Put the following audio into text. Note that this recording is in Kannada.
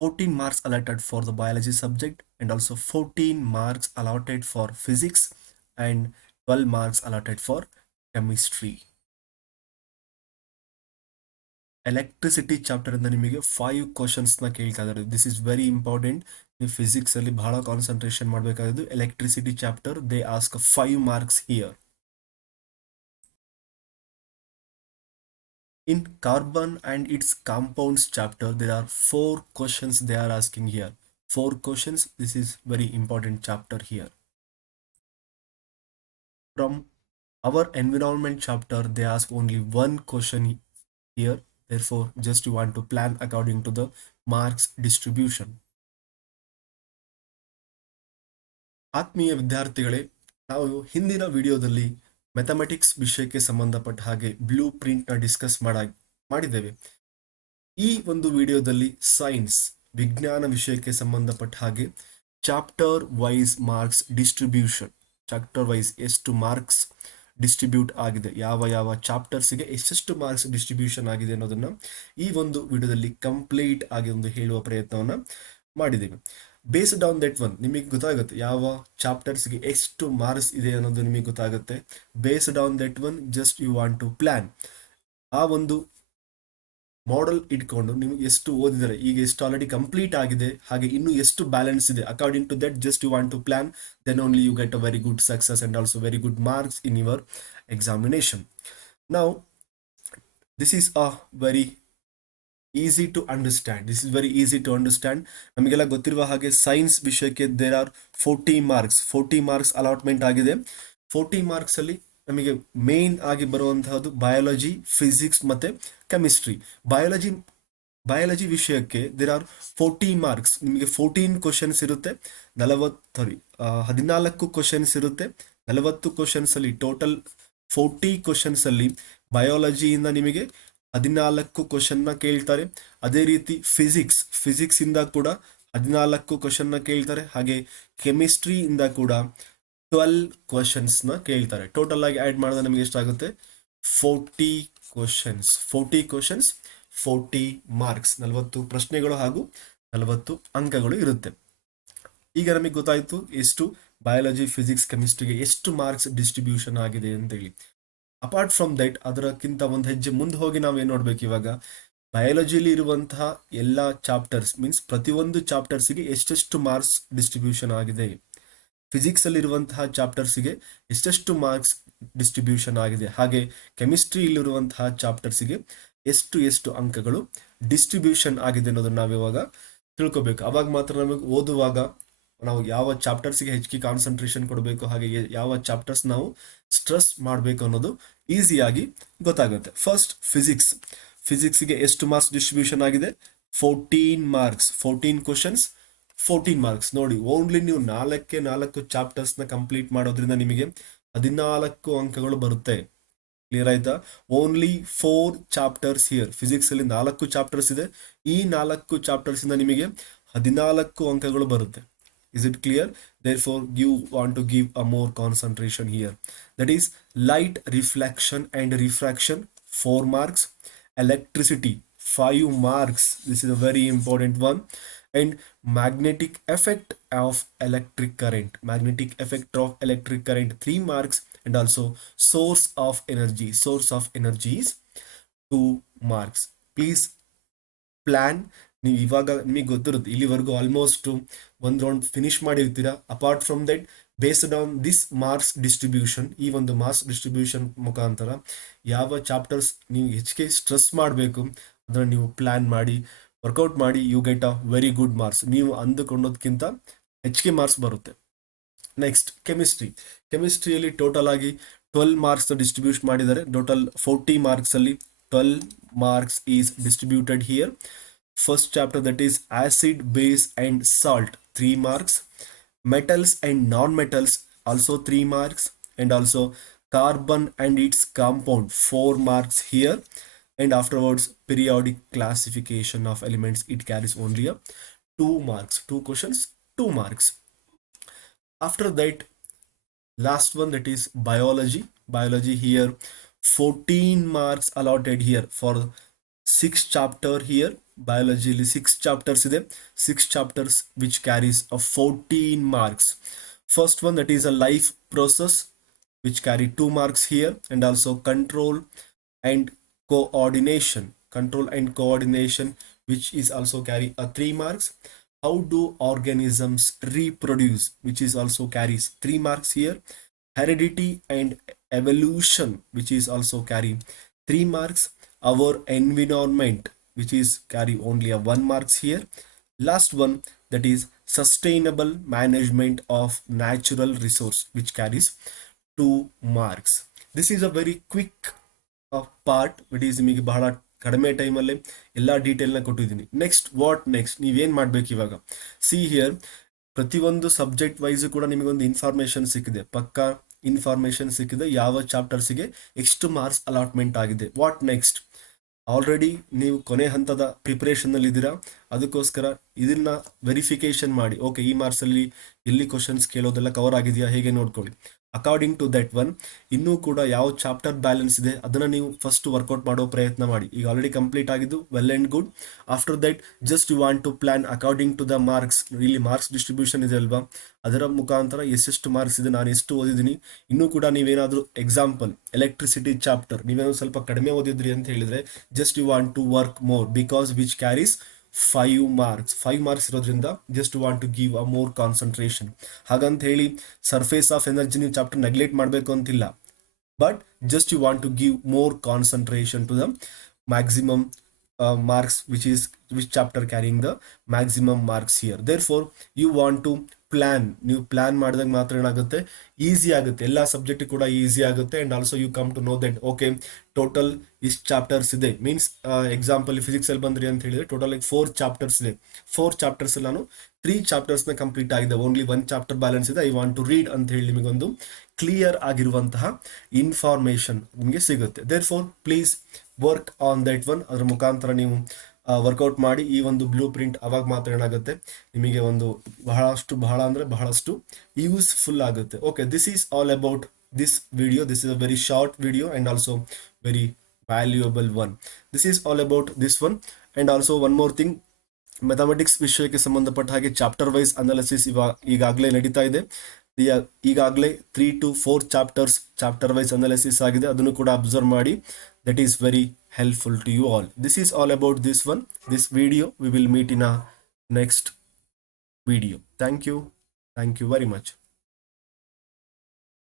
14 marks allotted for the biology subject and also 14 marks allotted for physics and 12 marks allotted for chemistry. Electricity chapter ಇಂದ ನಿಮಗೆ 5 ಕ್ವಶನ್ಸ್ ನ ಕೇಳ್ತಾ ಇದ್ದಾರೆ. This is very important. ನೀವು ಫಿಸಿಕ್ಸ್ ಅಲ್ಲಿ ಬಹಳ ಕಾನ್ಸಂಟ್ರೇಷನ್ ಮಾಡಬೇಕಾಗಿದ್ದು electricity chapter. They ask 5 marks here. In carbon and its compounds chapter, there are 4 questions they are asking here. 4 questions. This is very important chapter here. From our environment chapter, they ask only 1 question here. Therefore, just you want to plan according to the marks distribution. ಆತ್ಮೀಯ ವಿದ್ಯಾರ್ಥಿಗಳೇ, ನಾವು ಹಿಂದಿನ ವಿಡಿಯೋದಲ್ಲಿ ಮ್ಯಾಥಮೆಟಿಕ್ಸ್ ವಿಷಯಕ್ಕೆ ಸಂಬಂಧಪಟ್ಟ ಹಾಗೆ ಬ್ಲೂ ಪ್ರಿಂಟ್ ನ ಡಿಸ್ಕಸ್ ಮಾಡಿದ್ದೇವೆ. ಈ ಒಂದು ವಿಡಿಯೋದಲ್ಲಿ ಸೈನ್ಸ್ ವಿಜ್ಞಾನ ವಿಷಯಕ್ಕೆ ಸಂಬಂಧಪಟ್ಟ ಹಾಗೆ chapter wise marks distribution, chapter wise ಎಷ್ಟು ಮಾರ್ಕ್ಸ್ ಡಿಸ್ಟ್ರಿಬ್ಯೂಟ್ ಆಗಿದೆ, ಯಾವ ಚಾಪ್ಟರ್ಸ್ಗೆ ಎಷ್ಟೆಷ್ಟು ಮಾರ್ಕ್ಸ್ ಡಿಸ್ಟ್ರಿಬ್ಯೂಷನ್ ಆಗಿದೆ ಅನ್ನೋದನ್ನ ಈ ಒಂದು ವಿಡಿಯೋದಲ್ಲಿ ಕಂಪ್ಲೀಟ್ ಆಗಿ ಒಂದು ಹೇಳುವ ಪ್ರಯತ್ನವನ್ನ ಮಾಡಿದ್ದೇವೆ. ಬೇಸ್ಡ್ ಆನ್ ದಟ್ ಒನ್ ನಿಮಗೆ ಗೊತ್ತಾಗುತ್ತೆ ಯಾವ ಚಾಪ್ಟರ್ಸ್ಗೆ ಎಷ್ಟು ಮಾರ್ಕ್ಸ್ ಇದೆ ಅನ್ನೋದು ನಿಮಗೆ ಗೊತ್ತಾಗುತ್ತೆ. Based on that one just you want to plan. ಆ ಒಂದು ಮಾಡೆಲ್ ಇಟ್ಕೊಂಡು ನೀವು ಎಷ್ಟು ಓದಿದರೆ, ಈಗ ಎಷ್ಟು ಆಲ್ರೆಡಿ ಕಂಪ್ಲೀಟ್ ಆಗಿದೆ, ಹಾಗೆ ಇನ್ನು ಎಷ್ಟು ಬ್ಯಾಲೆನ್ಸ್ ಇದೆ, according to that just you want to plan. Then only you get a very good success and also very good marks in your examination. Now this is a very easy to understand. This is very easy to understand. ನಮಗೆಲ್ಲ ಗೊತ್ತಿರುವ ಹಾಗೆ ಸೈನ್ಸ್ ವಿಷಯಕ್ಕೆ ದೇರ್ ಆರ್ 40 ಮಾರ್ಕ್ಸ್ ಅಲಾಟ್ಮೆಂಟ್ ಆಗಿದೆ. 40 ಮಾರ್ಕ್ಸ್ ಅಲ್ಲಿ ನಮಗೆ ಮೇನ್ ಆಗಿ ಬರುವಂತಹದ್ದು ಬಯಾಲಜಿ, ಫಿಸಿಕ್ಸ್ ಮತ್ತೆ ಕೆಮಿಸ್ಟ್ರಿ. ಬಯಾಲಜಿ ವಿಷಯಕ್ಕೆ ದೇರ್ ಆರ್ 14 ಮಾರ್ಕ್ಸ್. ನಿಮಗೆ 14 ಕ್ವಶನ್ಸ್ ಇರುತ್ತೆ. 14 ಕ್ವಶನ್ಸ್ ಇರುತ್ತೆ. 40 ಕ್ವಶನ್ಸ್ ಅಲ್ಲಿ ಟೋಟಲ್ 40 ಕ್ವಶನ್ಸ್ ಅಲ್ಲಿ ಬಯಾಲಜಿಯಿಂದ ನಿಮಗೆ 14 ಕ್ವಶನ್ ನ ಕೇಳ್ತಾರೆ. ಅದೇ ರೀತಿ ಫಿಸಿಕ್ಸ್ ಇಂದ ಕೂಡ 14 ಕ್ವಶನ್ ನ ಕೇಳ್ತಾರೆ. ಹಾಗೆ ಕೆಮಿಸ್ಟ್ರಿ ಇಂದ ಕೂಡ 12 ಕ್ವಶನ್ಸ್ ನ ಕೇಳ್ತಾರೆ. ಟೋಟಲ್ ಆಗಿ ಆಡ್ ಮಾಡಿದ್ರೆ ನಮಗೆ ಎಷ್ಟಾಗುತ್ತೆ? 40 ಕ್ವಶನ್ಸ್ 40 ಮಾರ್ಕ್ಸ್. 40 ಪ್ರಶ್ನೆಗಳು ಹಾಗೂ 40 ಅಂಕಗಳು ಇರುತ್ತೆ. ಈಗ ನಮಗೆ ಗೊತ್ತಾಯ್ತು ಎಷ್ಟು ಬಯಾಲಜಿ, ಫಿಸಿಕ್ಸ್, ಕೆಮಿಸ್ಟ್ರಿಗೆ ಎಷ್ಟು ಮಾರ್ಕ್ಸ್ ಡಿಸ್ಟ್ರಿಬ್ಯೂಷನ್ ಆಗಿದೆ ಅಂತ ಹೇಳಿ. ಅಪಾರ್ಟ್ ಫ್ರಮ್ ದಟ್, ಅದಕ್ಕಿಂತ ಒಂದು ಹೆಜ್ಜೆ ಮುಂದೆ ಹೋಗಿ ನಾವೇನ್ ನೋಡ್ಬೇಕು ಇವಾಗ, ಬಯಾಲಜಿಲಿ ಇರುವಂತಹ ಎಲ್ಲಾ ಚಾಪ್ಟರ್ಸ್ ಮೀನ್ಸ್ ಪ್ರತಿಯೊಂದು ಚಾಪ್ಟರ್ಸ್ಗೆ ಎಷ್ಟೆಷ್ಟು ಮಾರ್ಕ್ಸ್ ಡಿಸ್ಟ್ರಿಬ್ಯೂಷನ್ ಆಗಿದೆ, ಫಿಸಿಕ್ಸ್ ಅಲ್ಲಿ ಇರುವಂತಹ ಚಾಪ್ಟರ್ಸ್ಗೆ ಎಷ್ಟೆಷ್ಟು ಮಾರ್ಕ್ಸ್ ಡಿಸ್ಟ್ರಿಬ್ಯೂಷನ್ ಆಗಿದೆ, ಹಾಗೆ ಕೆಮಿಸ್ಟ್ರಿ ಇಲ್ಲಿರುವಂತಹ ಚಾಪ್ಟರ್ಸ್ಗೆ ಎಷ್ಟು ಅಂಕಗಳು ಡಿಸ್ಟ್ರಿಬ್ಯೂಷನ್ ಆಗಿದೆ ಅನ್ನೋದನ್ನ ನಾವು ಇವಾಗ ತಿಳ್ಕೊಬೇಕು. ಅವಾಗ ಮಾತ್ರ ನಮಗೆ ಓದುವಾಗ ನಾವು ಯಾವ ಚಾಪ್ಟರ್ಸ್ಗೆ ಹೆಚ್ಚಿಗೆ ಕಾನ್ಸಂಟ್ರೇಷನ್ ಕೊಡಬೇಕು, ಹಾಗೆ ಯಾವ ಚಾಪ್ಟರ್ಸ್ ನಾವು ಸ್ಟ್ರೆಸ್ ಮಾಡಬೇಕು ಅನ್ನೋದು ಈಸಿಯಾಗಿ ಗೊತ್ತಾಗುತ್ತೆ. ಫಸ್ಟ್ ಫಿಸಿಕ್ಸ್ಗೆ ಎಷ್ಟು ಮಾರ್ಕ್ಸ್ ಡಿಸ್ಟ್ರಿಬ್ಯೂಷನ್ ಆಗಿದೆ? 14 ಮಾರ್ಕ್ಸ್. 14 questions 14 marks. ನೋಡಿ, ಓನ್ಲಿ ನೀವು 4 ಚಾಪ್ಟರ್ಸ್ ನ ಕಂಪ್ಲೀಟ್ ಮಾಡೋದ್ರಿಂದ ನಿಮಗೆ 14 ಅಂಕಗಳು ಬರುತ್ತೆ. ಕ್ಲಿಯರ್ ಆಯ್ತಾ? Only 4 chapters here. ಫಿಸಿಕ್ಸ್ ಅಲ್ಲಿ 4 ಚಾಪ್ಟರ್ಸ್ ಇದೆ. ಈ 4 ಚಾಪ್ಟರ್ಸ್ ಇಂದ ನಿಮಗೆ 14 ಅಂಕಗಳು ಬರುತ್ತೆ. Is it clear? Therefore, you want to give a more concentration here. That is light reflection and refraction, 4 marks. Electricity, 5 marks. This is a very important one. And magnetic effect of electric current. 3 marks. And also source of energy. Source of energy is 2 marks. Please plan. ನೀವು ಇವಾಗ ನಿಮಗೆ ಗೊತ್ತಿರುತ್ತೆ, ಇಲ್ಲಿವರೆಗೂ ಆಲ್ಮೋಸ್ಟ್ ಒಂದು ರೌಂಡ್ ಫಿನಿಶ್ ಮಾಡಿರ್ತೀರಾ. Apart from that, based on this marks distribution, ಈ ಒಂದು ಮಾರ್ಕ್ಸ್ ಡಿಸ್ಟ್ರಿಬ್ಯೂಷನ್ ಮುಖಾಂತರ ಯಾವ ಚಾಪ್ಟರ್ಸ್ ನೀವು ಹೆಚ್ಚಿಗೆ ಸ್ಟ್ರೆಸ್ ಮಾಡಬೇಕು ಅದನ್ನ ನೀವು ಪ್ಲಾನ್ ಮಾಡಿ ವರ್ಕೌಟ್ ಮಾಡಿ, you get a very good marks. ನೀವು ಅಂದುಕೊಂಡೋದಕ್ಕಿಂತ ಹೆಚ್ಚಿಗೆ ಮಾರ್ಕ್ಸ್ ಬರುತ್ತೆ. ನೆಕ್ಸ್ಟ್ ಕೆಮಿಸ್ಟ್ರಿಯಲ್ಲಿ ಟೋಟಲ್ ಆಗಿ 12 ಮಾರ್ಕ್ಸ್ ಡಿಸ್ಟ್ರಿಬ್ಯೂಟ್ ಮಾಡಿದ್ದಾರೆ. ಟೋಟಲ್ 40 ಮಾರ್ಕ್ಸ್ ಅಲ್ಲಿ 12 marks is distributed here. First chapter, that is acid, base and salt, 3 marks. Metals and non-metals, also 3 marks. And also carbon and its compound, 4 marks here. And afterwards, periodic classification of elements, it carries only a 2 marks. 2 questions, 2 marks. After that, last one, that is biology. Biology here, 14 marks allotted here for 6 chapter here. Biology 6 chapters ಇದೆ. 6 chapters which carries a 14 marks. First one, that is a life process, which carry 2 marks here, and also and coordination control and coordination, which is also carry a 3 marks. How do organisms reproduce, which is also carries 3 marks here. Heredity and evolution, which is also carry 3 marks. Our environment, which is carry only a 1 marks here. Last one, that is sustainable management of natural resource, which carries 2 marks. This is a very quick part. It is ನಿಮಗೆ ಬಹಳ ಕಡಿಮೆ ಟೈಮಲ್ಲೇ ಎಲ್ಲ ಡೀಟೇಲ್ನ ಕೊಟ್ಟಿದ್ದೀನಿ. ನೆಕ್ಸ್ಟ್ ನೀವೇನು ಮಾಡಬೇಕು ಇವಾಗ, ಸಿ ಹಿಯರ್, ಪ್ರತಿಯೊಂದು ಸಬ್ಜೆಕ್ಟ್ ವೈಸ್ ಕೂಡ ನಿಮಗೊಂದು ಇನ್ಫಾರ್ಮೇಶನ್ ಸಿಕ್ಕಿದೆ, ಪಕ್ಕಾ ಇನ್ಫಾರ್ಮೇಶನ್ ಸಿಕ್ಕಿದೆ, ಯಾವ ಚಾಪ್ಟರ್ಸಿಗೆ ಎಷ್ಟು ಮಾರ್ಕ್ಸ್ ಅಲಾಟ್ಮೆಂಟ್ ಆಗಿದೆ. What next? ಆಲ್ರೆಡಿ ನೀವು ಕೊನೆ ಹಂತದ ಪ್ರಿಪ್ರೇಷನ್ನಲ್ಲಿ ಇದ್ದೀರಾ, ಅದಕ್ಕೋಸ್ಕರ ಇದನ್ನ ವೆರಿಫಿಕೇಶನ್ ಮಾಡಿ. ಓಕೆ, ಈ ಮಾರ್ಕ್ಸಲ್ಲಿ ಎಲ್ಲಿ ಕ್ವಶನ್ಸ್ ಕೇಳೋದೆಲ್ಲ ಕವರ್ ಆಗಿದೆಯಾ ಹೇಗೆ ನೋಡ್ಕೊಳ್ಳಿ. ಅಕಾರ್ಡಿಂಗ್ ಟು ದಟ್ ಒನ್, ಇನ್ನೂ ಕೂಡ ಯಾವ ಚಾಪ್ಟರ್ ಬ್ಯಾಲೆನ್ಸ್ ಇದೆ ಅದನ್ನು ನೀವು ಫಸ್ಟ್ ವರ್ಕೌಟ್ ಮಾಡೋ ಪ್ರಯತ್ನ ಮಾಡಿ. ಈಗ ಆಲ್ರೆಡಿ ಕಂಪ್ಲೀಟ್ ಆಗಿದ್ದು, well and good. After that just you want to plan according to the marks. ಇಲ್ಲಿ ಮಾರ್ಕ್ಸ್ ಡಿಸ್ಟ್ರಿಬ್ಯೂಷನ್ ಇದೆ ಅಲ್ವಾ, ಅದರ ಮುಖಾಂತರ ಎಷ್ಟೆಷ್ಟು ಮಾರ್ಕ್ಸ್ ಇದೆ, ನಾನು ಎಷ್ಟು ಓದಿದ್ದೀನಿ. ಇನ್ನೂ ಕೂಡ ನೀವೇನಾದರೂ ಎಕ್ಸಾಂಪಲ್ ಎಲೆಕ್ಟ್ರಿಸಿಟಿ ಚಾಪ್ಟರ್ ನೀವೇನೋ ಸ್ವಲ್ಪ ಕಡಿಮೆ ಓದಿದ್ರಿ ಅಂತ ಹೇಳಿದರೆ, just you want to work more, because which carries 5 marks ಇರೋದ್ರಿಂದ just want to give a more concentration. ಹಾಗಂತ ಹೇಳಿ ಸರ್ಫೇಸ್ ಆಫ್ ಎನರ್ಜಿ ನೀವು ಚಾಪ್ಟರ್ ನೆಗ್ಲೆಕ್ಟ್ ಮಾಡಬೇಕು ಅಂತಿಲ್ಲ, but just you want to give more concentration to the maximum marks, which chapter carrying the maximum marks here. Therefore you want to plan. ನೀವು ಪ್ಲಾನ್ ಮಾಡಿದಾಗ ಮಾತ್ರ ಏನಾಗುತ್ತೆ, ಈಸಿ ಆಗುತ್ತೆ, ಎಲ್ಲ ಸಬ್ಜೆಕ್ಟ್ ಕೂಡ ಈಸಿ ಆಗುತ್ತೆ. And also you come to know that okay total ಇಷ್ಟು ಚಾಪ್ಟರ್ಸ್ ಇದೆ. ಮೀನ್ಸ್ ಎಕ್ಸಾಂಪಲ್ ಫಿಸಿಕ್ಸ್ ಅಲ್ಲಿ ಬಂದ್ರಿ ಅಂತ ಹೇಳಿದ್ರೆ ಟೋಟಲ್ 4 ಚಾಪ್ಟರ್ಸ್ ಇದೆ. 4 ಚಾಪ್ಟರ್ಸ್ ನಾನು 3 ಚಾಪ್ಟರ್ಸ್ನ ಕಂಪ್ಲೀಟ್ ಆಗಿದೆ, ಓನ್ಲಿ 1 ಚಾಪ್ಟರ್ ಬ್ಯಾಲೆನ್ಸ್ ಇದೆ, ಐ ವಾಂಟ್ ಟು ರೀಡ್ ಅಂತ ಹೇಳಿ ನಿಮಗೊಂದು ಕ್ಲಿಯರ್ ಆಗಿರುವಂತಹ ಇನ್ಫಾರ್ಮೇಶನ್ ನಿಮಗೆ ಸಿಗುತ್ತೆ. Therefore please work on that one. ಅದರ ಮುಖಾಂತರ ನೀವು ವರ್ಕೌಟ್ ಮಾಡಿ ಈ ಒಂದು ಬ್ಲೂ ಪ್ರಿಂಟ್. ಅವಾಗ ಮಾತ್ರ ಏನಾಗುತ್ತೆ, ನಿಮಗೆ ಒಂದು ಬಹಳಷ್ಟು ಯೂಸ್ಫುಲ್ ಆಗುತ್ತೆ. Okay, this is all about this video. This is a very short video and also very valuable one. This is all about this one. And also one more thing, mathematics ವಿಷಯಕ್ಕೆ ಸಂಬಂಧಪಟ್ಟ ಹಾಗೆ ಚಾಪ್ಟರ್ ವೈಸ್ ಅನಾಲಿಸಿಸ್ ಈಗಾಗಲೇ ನಡೀತಾ ಇದೆ. ಈಗಾಗಲೇ 3 to 4 ಚಾಪ್ಟರ್ ವೈಸ್ ಅನಾಲಿಸಿಸ್ ಆಗಿದೆ, ಅದನ್ನು ಕೂಡ ಅಬ್ಸರ್ವ್ ಮಾಡಿ. That is very helpful to you all. This is all about this video. We will meet in a next video. Thank you very much.